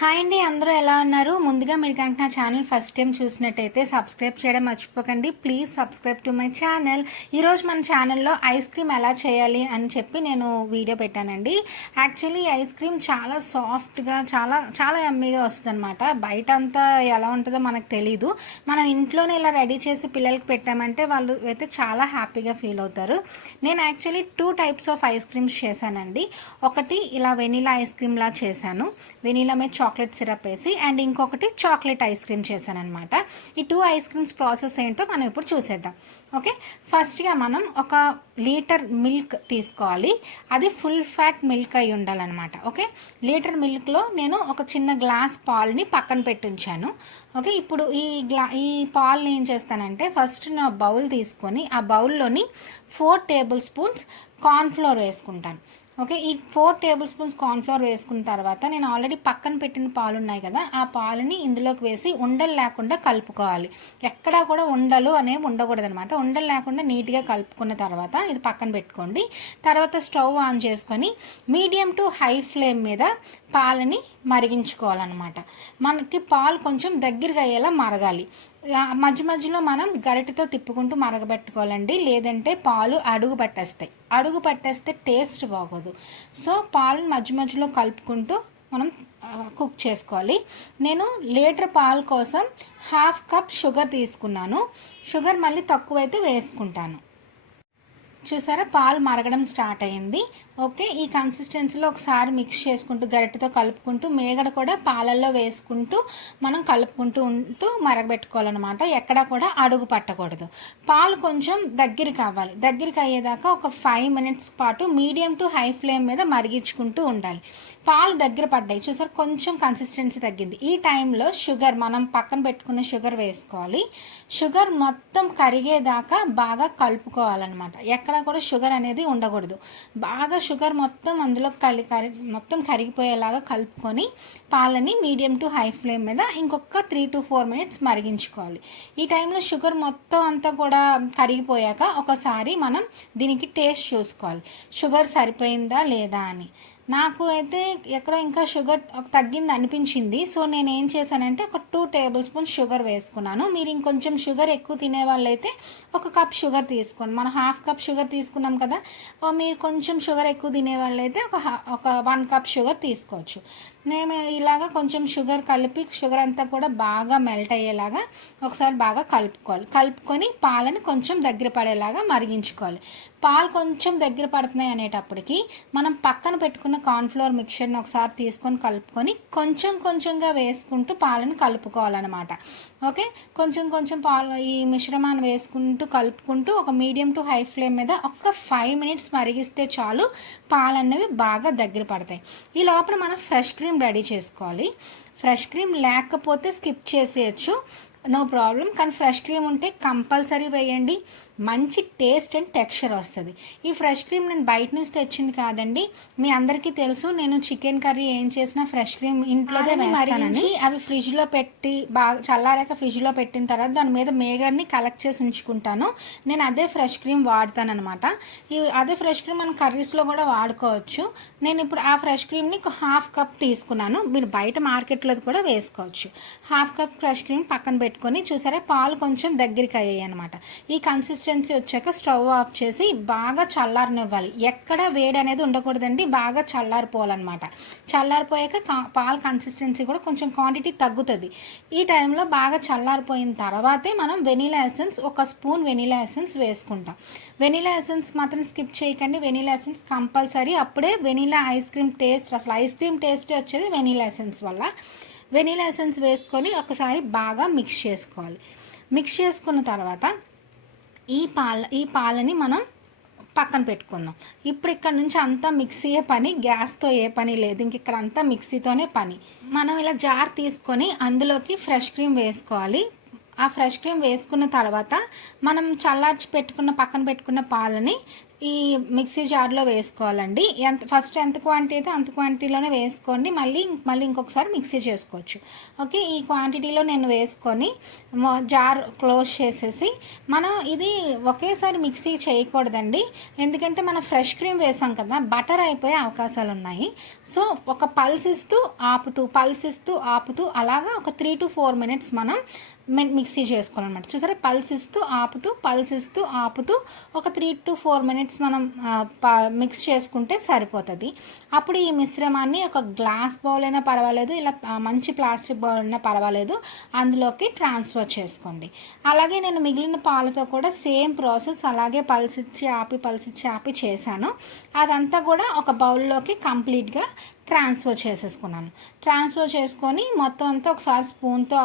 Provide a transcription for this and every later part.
Hi అండి, అందరూ ఎలా ఉన్నారు? ముందుగా మీరు కనుక నా ఛానల్ ఫస్ట్ టైం చూసినట్టయితే సబ్స్క్రైబ్ చేయడం మర్చిపోకండి. Please subscribe to my channel. ఈరోజు మన ఛానల్లో ఐస్ క్రీమ్ ఎలా చేయాలి అని చెప్పి నేను వీడియో పెట్టానండి. యాక్చువల్లీ ఐస్ క్రీమ్ చాలా సాఫ్ట్గా చాలా చాలా యమ్మీగా వస్తుంది అనమాట. బయట అంతా ఎలా ఉంటుందో మనకు తెలీదు. మనం ఇంట్లోనే ఇలా రెడీ చేసి పిల్లలకి పెట్టామంటే వాళ్ళు అయితే చాలా హ్యాపీగా ఫీల్ అవుతారు. నేను actually 2 types of ice creams చేశానండి. ఒకటి ఇలా వెనీలా ఐస్ క్రీమ్లా చేశాను, వెనీలా మీద చాక్లెట్ సిరప్ వేసి, అండ్ ఇంకొకటి చాక్లెట్ ఐస్ క్రీమ్ చేశాను అనమాట. ఈ 2 ఐస్ క్రీమ్స్ ప్రాసెస్ ఏంటో మనం ఇప్పుడు చూసేద్దాం. ఓకే, ఫస్ట్గా మనం 1 లీటర్ మిల్క్ తీసుకోవాలి. అది ఫుల్ ఫ్యాట్ మిల్క్ అయి ఉండాలన్నమాట. ఓకే, లీటర్ మిల్క్లో నేను ఒక చిన్న గ్లాస్ పాలని పక్కన పెట్టించాను. ఓకే, ఇప్పుడు ఈ పాలని ఏం చేస్తానంటే ఫస్ట్ నా బౌల్ తీసుకొని ఆ బౌల్లోని 4 టేబుల్ స్పూన్స్ కార్న్ఫ్లోర్ వేసుకుంటాను. ఓకే, ఈ 4 టేబుల్ స్పూన్స్ కార్న్ఫ్లోర్ వేసుకున్న తర్వాత నేను ఆల్రెడీ పక్కన పెట్టిన పాలు ఉన్నాయి కదా, ఆ పాలని ఇందులోకి వేసి ఉండలు లేకుండా కలుపుకోవాలి. ఎక్కడా కూడా ఉండలు అనేవి ఉండకూడదు అనమాట. ఉండలు లేకుండా నీట్గా కలుపుకున్న తర్వాత ఇది పక్కన పెట్టుకోండి. తర్వాత స్టవ్ ఆన్ చేసుకొని మీడియం టు హై ఫ్లేమ్ మీద పాలని మరిగించుకోవాలన్నమాట. మనకి పాలు కొంచెం దగ్గరగా అయ్యేలా మరగాలి. మధ్య మధ్యలో మనం గరిటెతో తిప్పుకుంటూ మరగబెట్టుకోవాలండి, లేదంటే పాలు అడుగు పట్టేస్తే టేస్ట్ బాగోదు. సో పాలను మధ్య మధ్యలో కలుపుకుంటూ మనం కుక్ చేసుకోవాలి. నేను లీటర్ పాలు కోసం 1/2 కప్ షుగర్ తీసుకున్నాను. షుగర్ మళ్ళీ తక్కువైతే వేసుకుంటాను. చూసారా, పాలు మరగడం స్టార్ట్ అయ్యింది. ఓకే, ఈ కన్సిస్టెన్సీలో ఒకసారి మిక్స్ చేసుకుంటూ గరిటెతో కలుపుకుంటూ మేగడ కూడా పాలల్లో వేసుకుంటూ మనం కలుపుకుంటూ ఉంటూ మరగబెట్టుకోవాలన్నమాట. ఎక్కడా కూడా అడుగు పట్టకూడదు. పాలు కొంచెం దగ్గరికి అవ్వాలి. దగ్గరికి అయ్యేదాకా ఒక 5 మినిట్స్ పాటు మీడియం టు హై ఫ్లేమ్ మీద మరిగించుకుంటూ ఉండాలి. పాలు దగ్గర పడ్డాయి, చూసారు, కొంచెం కన్సిస్టెన్సీ తగ్గింది. ఈ టైంలో షుగర్, మనం పక్కన పెట్టుకున్న షుగర్ వేసుకోవాలి. షుగర్ మొత్తం కరిగేదాకా బాగా కలుపుకోవాలన్నమాట. ఎక్కడ కూడా షుగర్ అనేది ఉండకూడదు. బాగా షుగర్ మొత్తం అందులో మొత్తం కరిగిపోయేలాగా కలుపుకొని పాలని మీడియం టు హై ఫ్లేమ్ మీద ఇంకొక 3 to 4 మినిట్స్ మరిగించుకోవాలి. ఈ టైంలో షుగర్ మొత్తం అంతా కూడా కరిగిపోయాక ఒకసారి మనం దీనికి టేస్ట్ చూసుకోవాలి, షుగర్ సరిపోయిందా లేదా అని. నాకు అయితే ఎక్కడో ఇంకా షుగర్ తగ్గింది అనిపించింది. సో నేను ఏం చేశానంటే ఒక 2 టేబుల్ స్పూన్స్ షుగర్ వేసుకున్నాను. మీరు ఇంకొంచెం షుగర్ ఎక్కువ తినే వాళ్ళైతే 1 కప్ షుగర్ తీసుకోండి. మనం 1/2 కప్ షుగర్ తీసుకున్నాం కదా, మీరు కొంచెం షుగర్ ఎక్కువ తినే వాళ్ళైతే ఒక 1 కప్ షుగర్ తీసుకోవచ్చు. నేను ఇలాగా కొంచెం షుగర్ కలిపి షుగర్ అంతా కూడా బాగా మెల్ట్ అయ్యేలాగా ఒకసారి బాగా కలుపుకొని పాలను కొంచెం దగ్గర పడేలాగా మరిగించుకోవాలి. పాలు కొంచెం దగ్గర పడుతున్నాయి అనేటప్పటికి మనం పక్కన పెట్టుకున్న కార్న్ఫ్లోర్ మిక్చర్ని ఒకసారి తీసుకొని కలుపుకొని కొంచెంగా వేసుకుంటూ పాలను కలుపుకోవాలన్నమాట. ఓకే, కొంచెం పాలు ఈ మిశ్రమాన్ని వేసుకుంటూ కలుపుకుంటూ ఒక మీడియం టు హై ఫ్లేమ్ మీద ఒక 5 మినిట్స్ మరిగిస్తే చాలు, పాలు అనేవి బాగా దగ్గర పడతాయి. ఈ లోపల మనం ఫ్రెష్ క్రీమ్ రెడీ చేసుకోవాలి. ఫ్రెష్ క్రీమ్ లేకపోతే స్కిప్ చేసేయచ్చు, నో ప్రాబ్లం. కానీ ఫ్రెష్ క్రీమ్ ఉంటే కంపల్సరీ వేయండి, మంచి టేస్ట్ అండ్ టెక్స్చర్ వస్తుంది. ఈ ఫ్రెష్ క్రీమ్ నేను బయట నుంచి తెచ్చింది కాదండి. మీ అందరికీ తెలుసు, నేను చికెన్ కర్రీ ఏం చేసినా ఫ్రెష్ క్రీమ్ ఇంట్లోనే వేస్తానని. అవి ఫ్రిడ్జ్లో పెట్టి బాగా చల్లారాక ఫ్రిడ్జ్లో పెట్టిన తర్వాత దాని మీద మేగడ్ని కలెక్ట్ చేసి ఉంచుకుంటాను. నేను అదే ఫ్రెష్ క్రీమ్ వాడతాను అనమాట. అదే ఫ్రెష్ క్రీమ్ మనం కర్రీస్లో కూడా వాడుకోవచ్చు. నేను ఇప్పుడు ఆ ఫ్రెష్ క్రీమ్ని 1/2 కప్ తీసుకున్నాను. మీరు బయట మార్కెట్లో కూడా వేసుకోవచ్చు. 1/2 కప్ ఫ్రెష్ క్రీమ్ పక్కన పెట్టుకొని, చూసారా పాలు కొంచెం దగ్గరికి అయ్యాయి అనమాట. ఈ కన్సిస్టెన్సీ వచ్చాక స్టవ్ ఆఫ్ చేసి బాగా చల్లారనివ్వాలి. ఎక్కడ వేడి అనేది ఉండకూడదండి, బాగా చల్లారిపోవాలన్నమాట. చల్లారిపోయాక పాలు కన్సిస్టెన్సీ కూడా కొంచెం క్వాంటిటీ తగ్గుతుంది. ఈ టైంలో బాగా చల్లారిపోయిన తర్వాతే మనం vanilla essence, 1 spoon vanilla essence వేసుకుంటాం. వెనీలా ఎసెన్స్ మాత్రం స్కిప్ చేయకండి, వెనీలా ఎసెన్స్ కంపల్సరీ. అప్పుడే వెనీలా ఐస్ క్రీమ్ టేస్ట్, అసలు ఐస్ క్రీమ్ టేస్ట్ వచ్చేది వెనీలా ఎసెన్స్ వల్ల. వెనీలా ఎసెన్స్ వేసుకొని ఒకసారి బాగా మిక్స్ చేసుకోవాలి. మిక్స్ చేసుకున్న తర్వాత ఈ పాలని మనం పక్కన పెట్టుకుందాం. ఇప్పుడు ఇక్కడ నుంచి అంతా మిక్సీయే పని, గ్యాస్తో ఏ పని లేదు. ఇంక ఇక్కడ అంతా మిక్సీతోనే పని. మనం ఇలా జార్ తీసుకొని అందులోకి ఫ్రెష్ క్రీమ్ వేసుకోవాలి. ఆ ఫ్రెష్ క్రీమ్ వేసుకున్న తర్వాత మనం చల్లార్చి పక్కన పెట్టుకున్న పాలని ఈ మిక్సీ జార్లో వేసుకోవాలండి. ఫస్ట్ ఎంత క్వాంటిటీ అయితే అంత క్వాంటిటీలోనే వేసుకోండి. మళ్ళీ ఇంకొకసారి మిక్సీ చేసుకోవచ్చు. ఓకే, ఈ క్వాంటిటీలో నేను వేసుకొని జార్ క్లోజ్ చేసేసి, మనం ఇది ఒకేసారి మిక్సీ చేయకూడదండి. ఎందుకంటే మనం ఫ్రెష్ క్రీమ్ వేసాం కదా, బటర్ అయిపోయే అవకాశాలు ఉన్నాయి. సో ఒక పల్స్ ఇస్తూ ఆపుతూ అలాగా ఒక 3 to 4 minutes మనం మిక్సీ చేసుకోవాలన్నమాట. చూసారా, పల్స్ ఇస్తూ ఆపుతూ ఒక 3 to 4 minutes మనం మిక్స్ చేసుకుంటే సరిపోతుంది. అప్పుడు ఈ మిశ్రమాన్ని ఒక గ్లాస్ బౌల్ అయినా పర్వాలేదు, ఇలా మంచి ప్లాస్టిక్ బౌల్ అయినా పర్వాలేదు, అందులోకి ట్రాన్స్ఫర్ చేసుకోండి. అలాగే నేను మిగిలిన పాలతో కూడా సేమ్ ప్రాసెస్, అలాగే పల్స్ ఇచ్చి ఆపి చేశాను. అదంతా కూడా ఒక బౌల్లోకి కంప్లీట్గా ట్రాన్స్ఫర్ చేసుకొని మొత్తం అంతా ఒకసారి స్పూన్తో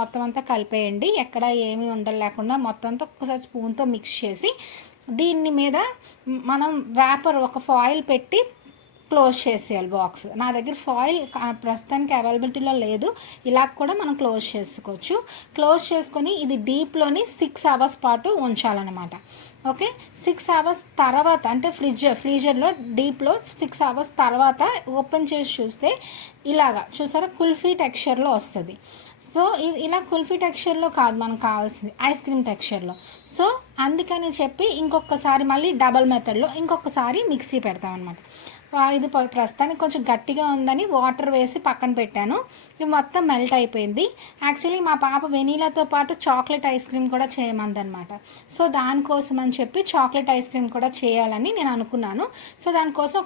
మొత్తం అంతా కలిపేయండి. ఎక్కడ ఏమీ ఉండలు లేకుండా మొత్తం అంతా ఒకసారి స్పూన్తో మిక్స్ చేసి, దీని మీద మనం ఒక ఫాయిల్ పెట్టి క్లోజ్ చేసేయాలి బాక్స్. నా దగ్గర ఫాయిల్ ప్రస్తుతానికి అవైలబిలిటీలో లేదు, ఇలా కూడా మనం క్లోజ్ చేసుకోవచ్చు. క్లోజ్ చేసుకొని ఇది డీప్లోని 6 hours పాటు ఉంచాలన్నమాట. ఓకే, 6 hours తర్వాత, అంటే ఫ్రీజర్లో డీప్లో 6 hours తర్వాత ఓపెన్ చేసి చూస్తే ఇలాగా చూసారా కుల్ఫీ టెక్స్చర్లో వస్తుంది. సో ఇలా కుల్ఫీ టెక్స్చర్లో కాదు మనకు కావాల్సింది, ఐస్ క్రీమ్ టెక్స్చర్లో. సో అందుకని చెప్పి ఇంకొకసారి మళ్ళీ డబల్ మెథడ్లో ఇంకొకసారి మిక్సీ పెడతామన్నమాట. ఇది ప్రస్తుతానికి కొంచెం గట్టిగా ఉందని వాటర్ వేసి పక్కన పెట్టాను. ఇది మొత్తం మెల్ట్ అయిపోయింది. యాక్చువల్లీ మా పాప వెనీలాతో పాటు చాక్లెట్ ఐస్ క్రీమ్ కూడా చేయమందనమాట. సో దానికోసం అని చెప్పి చాక్లెట్ ఐస్ క్రీమ్ కూడా చేయాలని నేను అనుకున్నాను. సో దానికోసం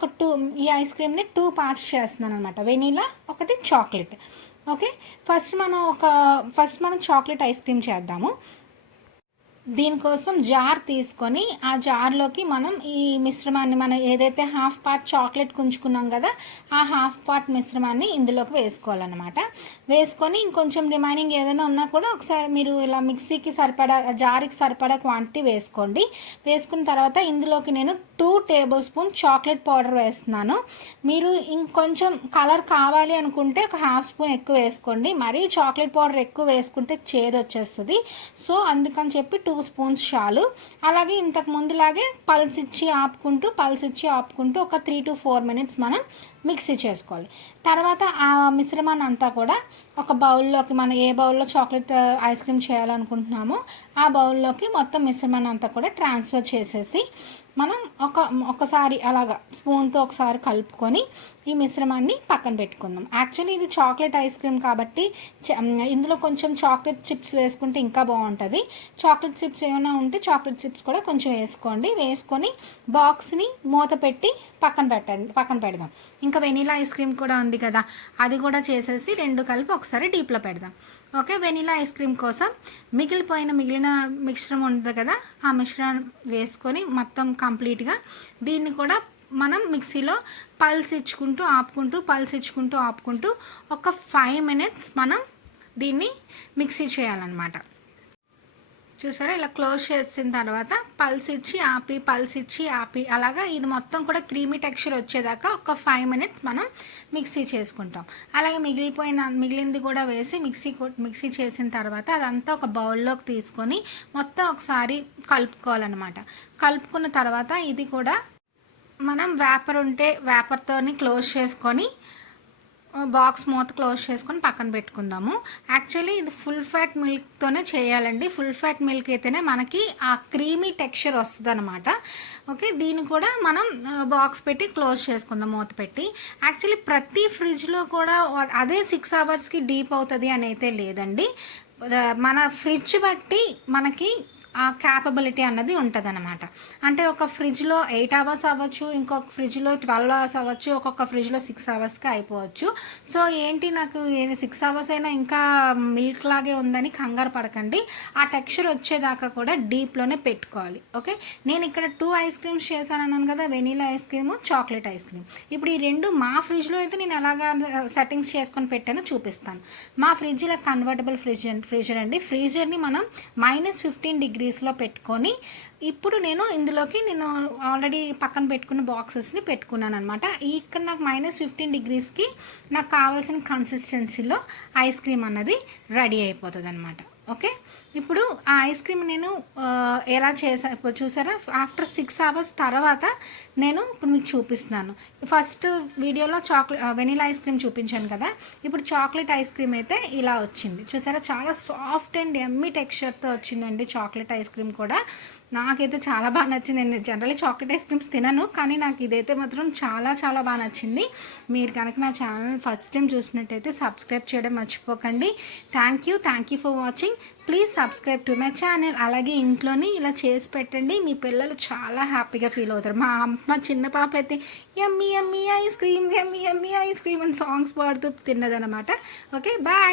ఈ ఐస్ క్రీమ్ని 2 parts చేస్తున్నాను అనమాట, వెనీలా ఒకటి చాక్లెట్. ఓకే, ఫస్ట్ మనం చాక్లెట్ ఐస్ క్రీమ్ చేద్దాము. దీనికోసం జార్ తీసుకొని ఆ జార్లోకి మనం ఈ మిశ్రమాన్ని, మనం ఏదైతే 1/2 part చాక్లెట్ కుంచుకున్నాం కదా, ఆ 1/2 part మిశ్రమాన్ని ఇందులోకి వేసుకోవాలన్నమాట. వేసుకొని ఇంకొంచెం రిమైనింగ్ ఏదైనా ఉన్నా కూడా ఒకసారి మీరు ఇలా మిక్సీకి సరిపడా, జార్కి సరిపడా క్వాంటిటీ వేసుకోండి. వేసుకున్న తర్వాత ఇందులోకి నేను 2 tablespoon చాక్లెట్ పౌడర్ వేస్తున్నాను. మీరు ఇంకొంచెం కలర్ కావాలి అనుకుంటే ఒక 1/2 spoon ఎక్కువ వేసుకోండి. మరీ చాక్లెట్ పౌడర్ ఎక్కువ వేసుకుంటే చేదు వచ్చేస్తుంది. సో అందుకని చెప్పి 2 spoons చాలు. అలాగే ఇంతకు ముందులాగే పల్స్ ఇచ్చి ఆపుకుంటూ ఒక 3 to 4 minutes మనం మిక్సీ చేసుకోవాలి. తర్వాత ఆ మిశ్రమాన్ని అంతా కూడా ఒక బౌల్లోకి, మనం ఏ బౌల్లో చాక్లెట్ ఐస్ క్రీమ్ చేయాలనుకుంటున్నామో ఆ బౌల్లోకి మొత్తం మిశ్రమాన్ని అంతా కూడా ట్రాన్స్ఫర్ చేసేసి మనం ఒకసారి అలాగా స్పూన్తో ఒకసారి కలుపుకొని ఈ మిశ్రమాన్ని పక్కన పెట్టుకుందాం. యాక్చువల్లీ ఇది చాక్లెట్ ఐస్ క్రీమ్ కాబట్టి ఇందులో కొంచెం చాక్లెట్ చిప్స్ వేసుకుంటే ఇంకా బాగుంటుంది. చాక్లెట్ చిప్స్ ఏమైనా ఉంటే చాక్లెట్ చిప్స్ కూడా కొంచెం వేసుకొని బాక్స్ని మూత పెట్టి పక్కన పెడదాం. ఇంకా వెనీలా ఐస్ క్రీమ్ కూడా ఉంది కదా, అది కూడా చేసేసి 2 కలిపి ఒకసారి డీప్లో పెడదాం. ఓకే, వెనీలా ఐస్ క్రీమ్ కోసం మిగిలిన మిశ్రమం ఉంటుంది కదా, ఆ మిశ్రమం వేసుకొని మొత్తం కంప్లీట్గా దీన్ని కూడా మనం మిక్సీలో పల్స్ ఇచ్చుకుంటూ ఆపుకుంటూ ఒక 5 minutes మనం దీన్ని మిక్సీ చేయాలన్నమాట. చూసారా, ఇలా క్లోజ్ చేసిన తర్వాత పల్స్ ఇచ్చి ఆపి అలాగా ఇది మొత్తం కూడా క్రీమీ టెక్స్చర్ వచ్చేదాకా ఒక 5 minutes మనం మిక్సీ చేసుకుంటాం. అలాగే మిగిలింది కూడా వేసి మిక్సీ చేసిన తర్వాత అదంతా ఒక బౌల్లోకి తీసుకొని మొత్తం ఒకసారి కలుపుకోవాలన్నమాట. కలుపుకున్న తర్వాత ఇది కూడా మనం వేపర్ ఉంటే వేపర్తోని క్లోజ్ చేసుకొని బాక్స్ మూత క్లోజ్ చేసుకొని పక్కన పెట్టుకుందాము. యాక్చువల్లీ ఇది ఫుల్ ఫ్యాట్ మిల్క్తోనే చేయాలండి. ఫుల్ ఫ్యాట్ మిల్క్ అయితేనే మనకి ఆ క్రీమీ టెక్స్చర్ వస్తుంది అనమాట. ఓకే, దీన్ని కూడా మనం బాక్స్ పెట్టి క్లోజ్ చేసుకుందాం మూత పెట్టి. యాక్చువల్లీ ప్రతి ఫ్రిడ్జ్లో కూడా అదే 6 hours డీప్ అవుతుంది అని అయితే లేదండి. మన ఫ్రిడ్జ్ బట్టి మనకి ఆ క్యాపబిలిటీ అన్నది ఉంటుంది అనమాట. అంటే ఒక ఫ్రిడ్జ్లో 8 hours అవ్వచ్చు, ఇంకొక ఫ్రిడ్జ్లో 12 hours అవ్వచ్చు, ఒక్కొక్క ఫ్రిడ్జ్లో 6 hours అయిపోవచ్చు. సో ఏంటి, నాకు 6 hours అయినా ఇంకా మిల్క్ లాగే ఉందని కంగారు పడకండి. ఆ టెక్స్చర్ వచ్చేదాకా కూడా డీప్లోనే పెట్టుకోవాలి. ఓకే, నేను ఇక్కడ 2 ఐస్ క్రీమ్స్ చేశాను అన్నాను కదా, vanilla ice cream, chocolate ice cream. ఇప్పుడు ఈ 2 మా ఫ్రిడ్జ్లో అయితే నేను ఎలాగా సెట్టింగ్స్ చేసుకొని పెట్టానో చూపిస్తాను. మా ఫ్రిడ్జ్లో కన్వర్టబుల్ ఫ్రిడ్జర్ అండి. ఫ్రీజర్ని మనం -15 degrees పెట్టుకొని ఇప్పుడు నేను ఆల్రెడీ పక్కన పెట్టుకున్న బాక్సెస్ని పెట్టుకున్నాను అనమాట. ఇక్కడ నాకు -15 degreesకి నాకు కావాల్సిన కన్సిస్టెన్సీలో ఐస్ క్రీమ్ అన్నది రెడీ అయిపోతుంది అనమాట. ఓకే. ఇప్పుడు ఆ ఐస్ క్రీమ్ నేను ఎలా చేసా ఇప్పుడు చూసారా, ఆఫ్టర్ 6 అవర్స్ తర్వాత నేను ఇప్పుడు మీకు చూపిస్తున్నాను. ఫస్ట్ వీడియోలో వెనీలా ఐస్ క్రీమ్ చూపించాను కదా, ఇప్పుడు చాక్లెట్ ఐస్ క్రీమ్ అయితే ఇలా వచ్చింది చూసారా, చాలా సాఫ్ట్ అండ్ ఎమ్మీ టెక్స్చర్తో వచ్చిందండి చాక్లెట్ ఐస్ క్రీమ్ కూడా. నాకైతే చాలా బాగా నచ్చింది. నేను జనరల్లీ చాక్లెట్ ఐస్ క్రీమ్స్ తినను, కానీ నాకు ఇదైతే మాత్రం చాలా చాలా బాగా నచ్చింది. మీరు కనుక నా ఛానల్ ఫస్ట్ టైం చూసినట్టయితే సబ్స్క్రైబ్ చేయడం మర్చిపోకండి. Thank you for watching. Please subscribe to my channel. అలాగే ఇంట్లోని ఇలా చేసి పెట్టండి, మీ పిల్లలు చాలా హ్యాపీగా ఫీల్ అవుతారు. మా చిన్న పాప అయితే యమ్మీ యమ్మీ ఐస్ క్రీమ్, యమ్మీ యమ్మీ ఐస్ క్రీమ్ అని సాంగ్స్ పాడుతూ తిన్నదనమాట. Okay, bye.